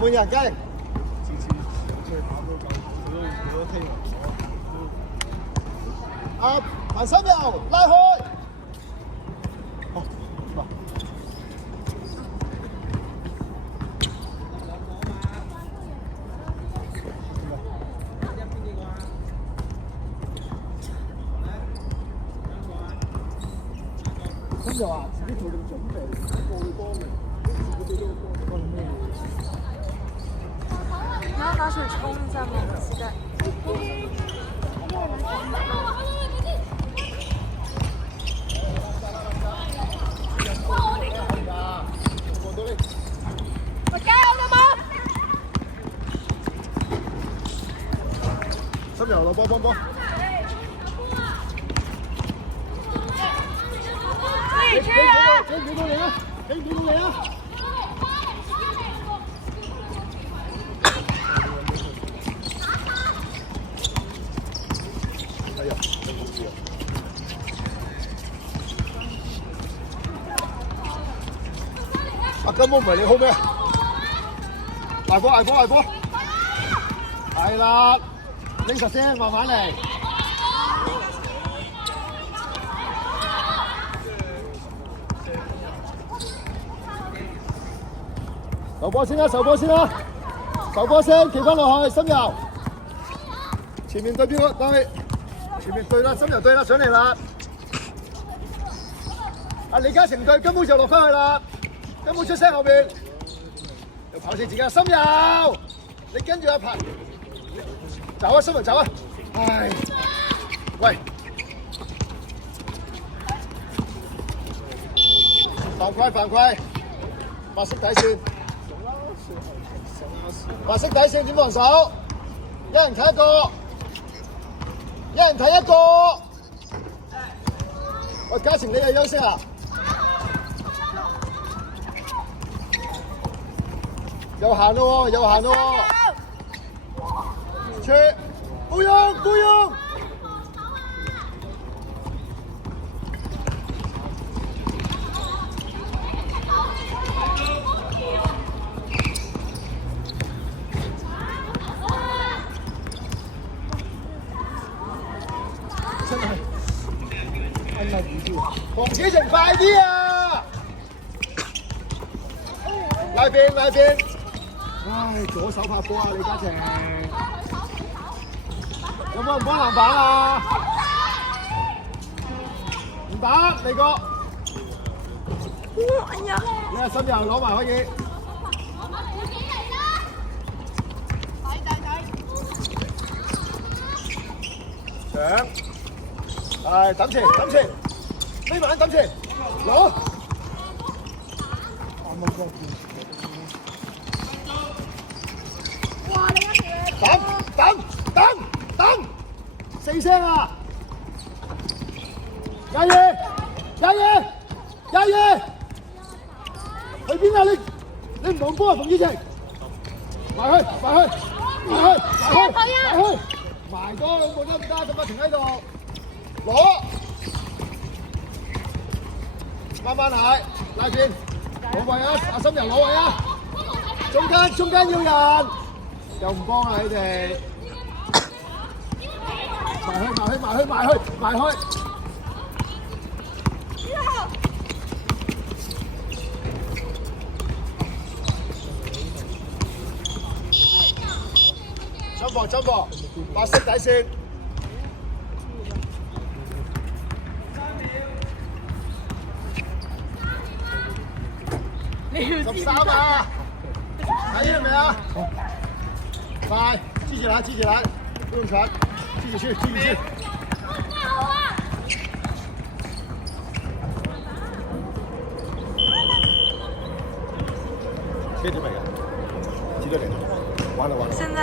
換人雞。啊，慢3秒，拉開。好，好。咁就話自己做定準備，過去幫你。你要拿水冲一下吗？膝盖。我加油啦冇心柔咯，幫。自己吹啊！幾多你啊？幾多你啊？哎呀，真好笑！啊，根本唔係你好咩？捱波！係啦，拎實先，慢慢嚟。受波先啦，受波先，企翻落去，心柔。前面對邊個對？前面對啦，心柔對啦，上嚟啦。阿李嘉誠對，根本就落翻去啦，根本出聲後邊，又跑死自己，心柔，你跟住阿鵬，走啊，心柔走啊，唉，喂，犯規，白色底線。白色底線點防守？一人睇一個。喂，嘉誠你又休息啊？又行咯喎！出，不用！真係，黃子晴快啲啊！拉邊，唉，左手拍波啊，李嘉誠，有冇人幫籃板啊？唔打，你個，哎呀！你係心柔攞埋可以。搶！係等前，匿埋等前，攞。哇！你一等，4聲啊！廿二，去邊啊你唔望波啊，馮依晴，埋去，埋多兩步得唔得？咁啊停喺度，攞，慢慢嚟，拉線，攞位啊！阿心柔攞位啊！中間要人，又唔幫啊你哋，埋去。執波，白色底線。13啊！睇見未啊？快，支住籃，不用傳，繼續去。幾點嚟㗎？幾點嚟？完了。现在。